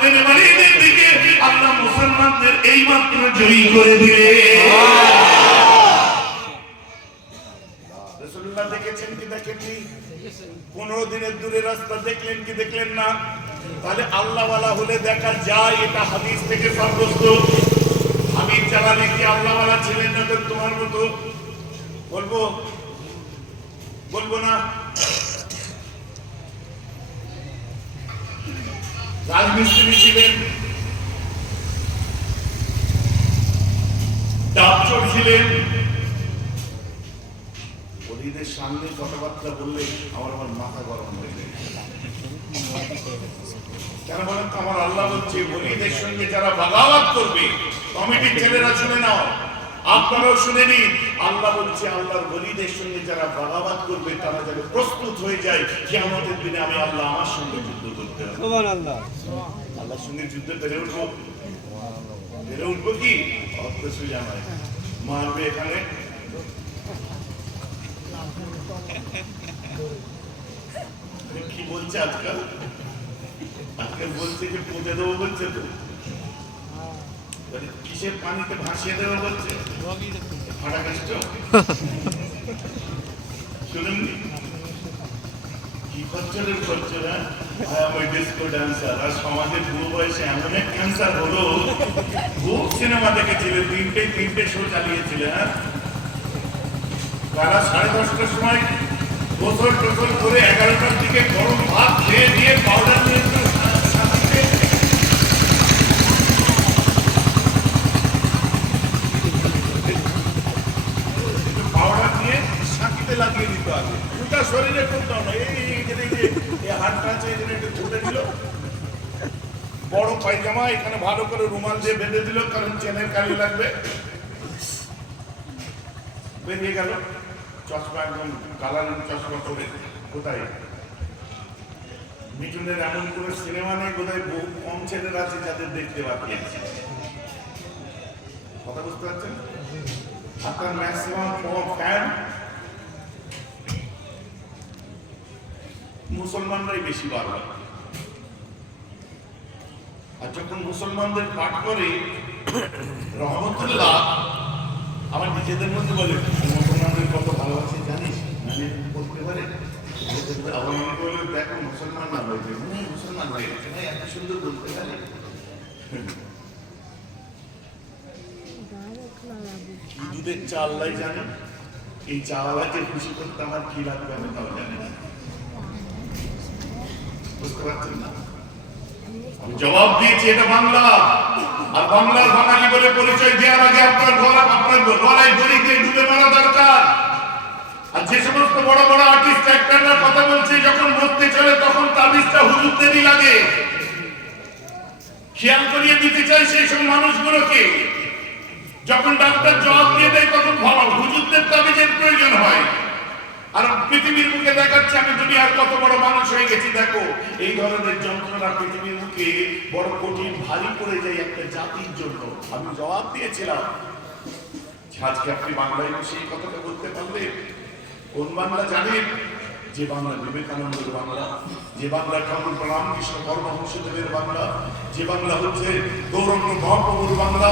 বেমারিদের দিকে আল্লাহ মুসলমানদের এই মাত্র জয়ী করে দিলে। পনেরো দিনের দূরে রাস্তা দেখলেন কি দেখলেন না? তাহলে আল্লাহওয়ালা হলে দেখা যায় এটা হাদিস থেকে সাব্যস্ত। আমি চালালে কি আল্লাহওয়ালা ছিলেন না তোমার মতো? বলব? বলব না? রাজমিস্ত্রি ছিলেন ডাক্তার ছিলেন। ওলিদের সামনে কথাবার্তা বললে আমার আমার মাথা গরম হয়ে যায়। আমার আল্লাহ বলছে ওলিদের সঙ্গে যারা বাগাবাদ করবে, কমিটির ছেলেরা শুনে নাও। আপনারাও শুনে নিন আল্লাহ বলছে আল্লাহর বলিদের সঙ্গে যারা বাগাবাদ করবে তারা যেন প্রস্তুত হয়ে যায় যে আমাদের দিনে আমি আল্লাহ আমার সঙ্গে যুদ্ধ করতে হবে। আল্লাহর সঙ্গে যুদ্ধে পেরে উঠবো। পেরে উঠবো কি? অর্থ সুজা মারবে এখানে। কি বলছে আজকাল? আজকাল বলছে যে পুঁতে দেবো বলছে তো। বয়সে এমন সিনেমা তিনটে তিনটে শো হ্যাঁ? তারা সাড়ে দশটার সময় গোসল করে এগারোটার দিকে গরম ভাত খেয়ে দিয়ে পাউডার নিয়ে একটু সা- সাথে একটু পাউডার নিয়ে সাকিতে লাগিয়ে বড় পায়জামা, এখানে ভালো করে রুমাল দিয়ে বেঁধে দিল, কারণ চেনের কালি লাগবে। বেরিয়ে গেল। চশমা একদম কালারিং চশমা করে কোথায়? মিঠুনের এমন কোনো সিনেমা নেই বোধহয় বহু কম ছেলেরা আছে যাদের দেখতে বাকি আছে। কথা বুঝতে পারছেন? আপনার ম্যাক্সিমাম ফ্যান মুসলমানরাই বেশি বারবার আর যখন মুসলমানদের পাঠ করে রহমতুল্লাহ আমার নিজেদের মধ্যে বলে মুসলমানদের কত ভালোবাসে জানিস? মানে বলতে পারে দেখো মুসলমান না হয়েছে হ্যাঁ, মুসলমান হয়ে গেছে। এত সুন্দর বলতে পারে। এই চাওয়ালাকে খুশি করতে আমার কি লাগবে আমি তাও জানি না। জবাব দিয়েছি, এটা বাংলা। আর বাংলার বাঙালি বলে পরিচয় দেওয়ার আগে আপনার ঘর, আপনার গলায় দড়ি দিয়ে ডুবে মারা দরকার। আর যে সমস্ত বড় বড় আর্টিস্ট অ্যাক্টররা কথা বলছে, যখন মরতে চলে, তখন তাবিজটা হুজুরদেরই লাগে। খেয়াল করিয়ে দিতে চাই সেই সব মানুষগুলোকে। যখন ডাক্তার জবাব দিয়ে দেয়, তখন ভালো হুজুরদের তাবিজের প্রয়োজন হয়। আর পৃথিবীর মুখে দেখাচ্ছে আমি দুনিয়ার কত বড় মানুষ হয়ে গেছি, দেখো। এই ধরনের যন্ত্রণা পৃথিবীর মুখে বড় কঠিন ভারী করে যায় একটা জাতির জন্য। আমি জবাব দিয়েছিলাম। আজকে আপনি বাংলায় বসে এই কথাটা বলতে পারলেন কোন বাংলা জানেন? যে বাংলা বিবেকানন্দের বাংলা, যে বাংলা ঠাকুর রামকৃষ্ণ পরমহংসদেবের বাংলা, যে বাংলা হচ্ছে গৌরঙ্গ মহাপ্রভুর বাংলা,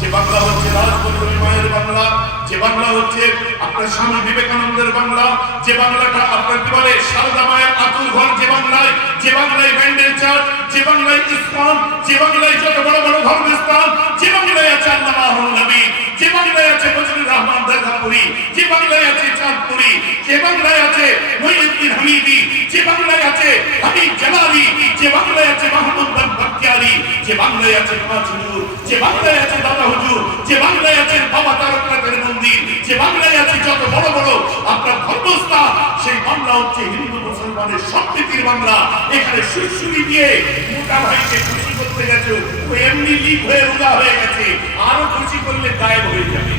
যে বাংলা হচ্ছে রাজবল্লভী মায়ের বাংলা, যে বাংলা হচ্ছে আপনার স্বামী বিবেকানন্দের বাংলা, যে বাংলাটা আপনার কি সারদা মায়ের আতুর ঘর, যে বাংলায় যে বাংলায় ব্যান্ডেল চার্চ, যে বাংলায় ইসলাম, যে বাংলায় যত বড় বড় ধর্মস্থান, যে বাংলায় আছে আল্লাহ নবী, যে বাংলায় আছে ফজলুর রহমান দরগাপুরি, যে বাংলায় আছে চাঁদপুরি, যে বাংলায় আছে যে বাংলায় আছে পাঁচ হুজুর, যে বাংলায় আছে দাদা হুজুর, যে বাংলায় আছে বাবা তারকনাথের মন্দির, যে বাংলায় আছে যত বড় বড় আপনার ধর্মস্থা, সেই বাংলা হচ্ছে হিন্দু মুসলমানের সম্প্রীতির বাংলা। এখানে সুরসুরি দিয়ে মোটা ভাইকে খুশি করতে গেছে, ও এমনি লিক হয়ে রোগা হয়ে গেছে, আরও খুশি করলে গায়েব হয়ে যাবে।